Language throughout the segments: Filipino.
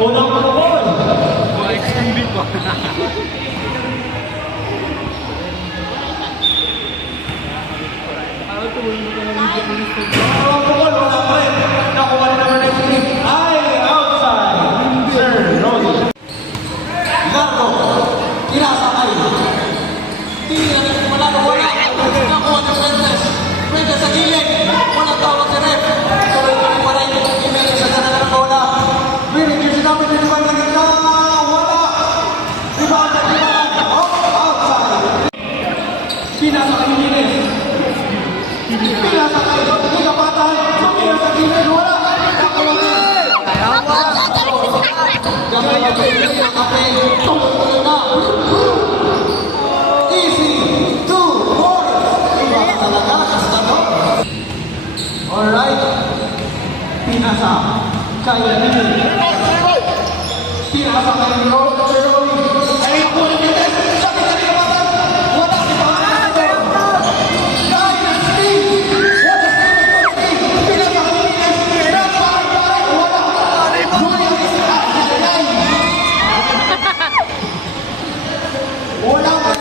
Unang pagkakon! Alright, pinasa kaya nini, pinasa kaya nyo, ay ako na nito, sabi ka nila ba? Wala si pangalan ito, Dynasty, pinasa kaya nini, wala pa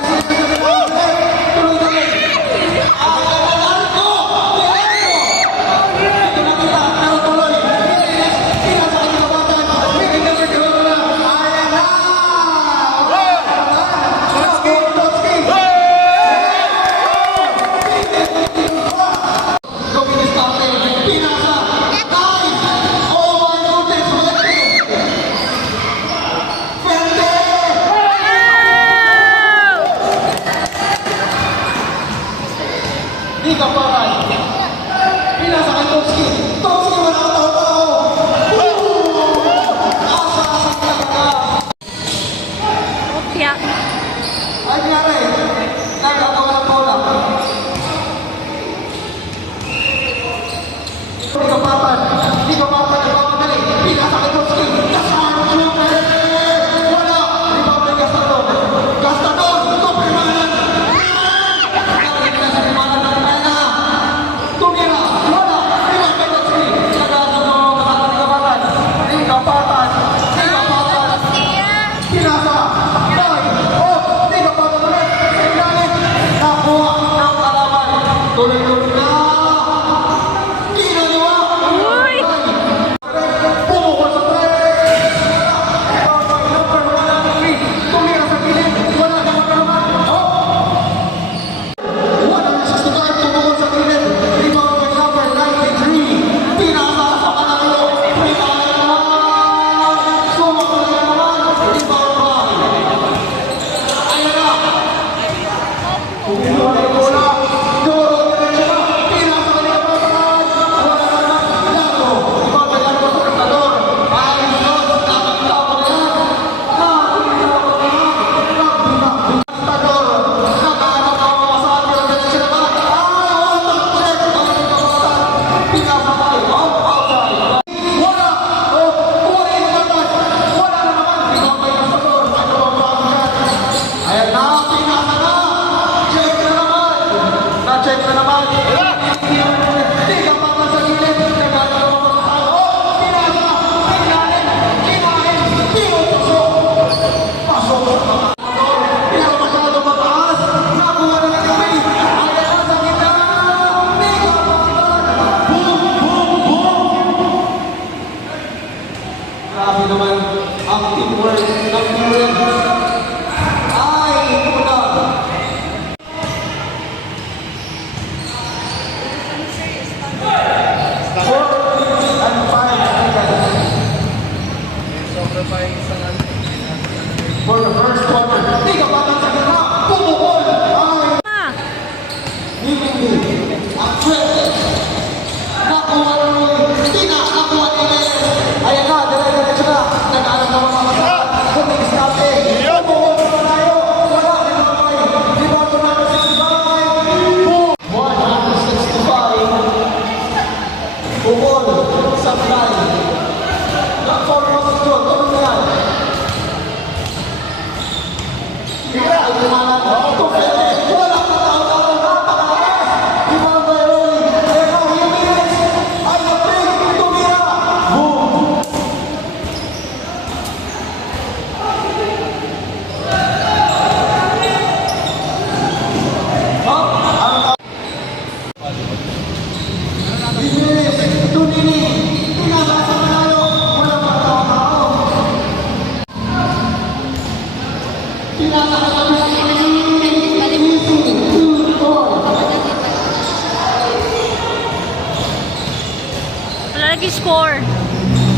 score.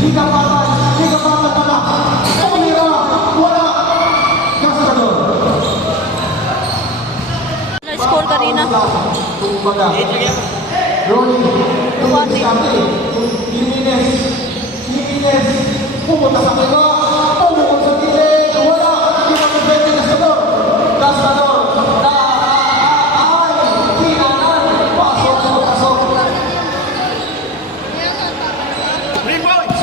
Higapatan pala. Tumira, wala. Gastador. Na-score kanina. Kumbaga. Ronnie, Jimenez, pumunta sa kiba, pumukol sa gilid, wala, kinakubete Gastador, kinanan, pasok. 3 points.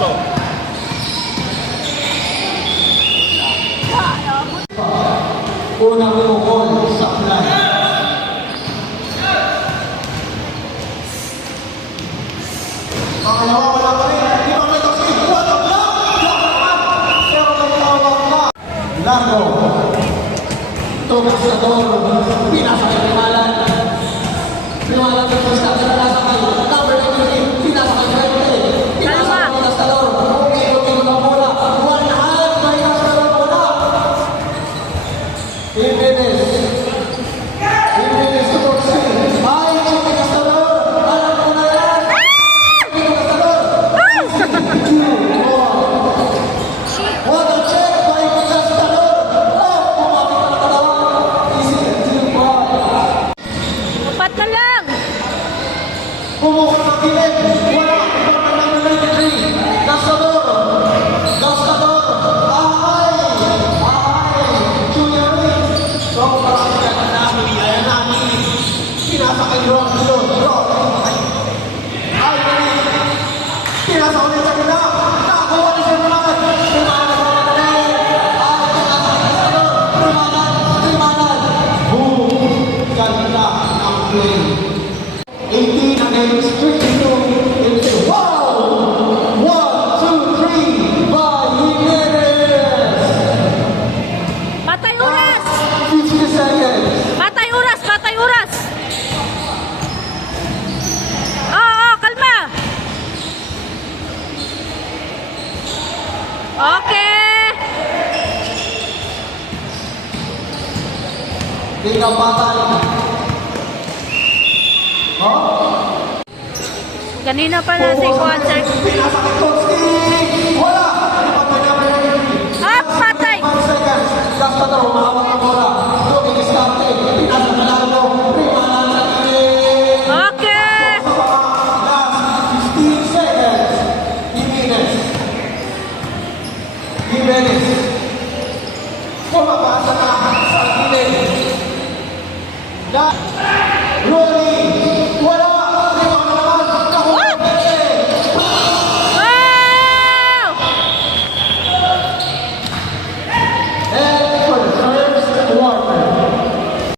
Unang pumukol sa fly. Pangalawa, wala pa rin. Di ba may toxic? Wala pa! Pero may tawag na. Largo. Ito, Gastador. Pinasakay Limalan. Limalan ng Gastador. Pinasakay. Number 19. Pinasakay 20. Pinasakay Gastador. Okay na bola. One hand by Gastador bola. Jimenez to toxic. Ay, Chico Gastador. Alam ko na yan. What a check by Gastador! Oh, kumapit na kalawa. Easy to ball. Apat na lang. Pumukol ng gilid. Wala. Ibang number 93. Gastador. Ay. Julian Reed. So, parang ayan na. Pinasakay Ron. Pinasa ulit sa gila. Nakakuha ni Sir Malaman. Limanan. Boom. Ganda ang play. 18 against 22. Wow! 1, 2, 3 by Jimenez. Patay oras. 50 seconds. Patay oras. Oo, kalma. Okay. Tingnan patay. Oh? Kanina pa na si Kwan, sir. Pinasakay Toski.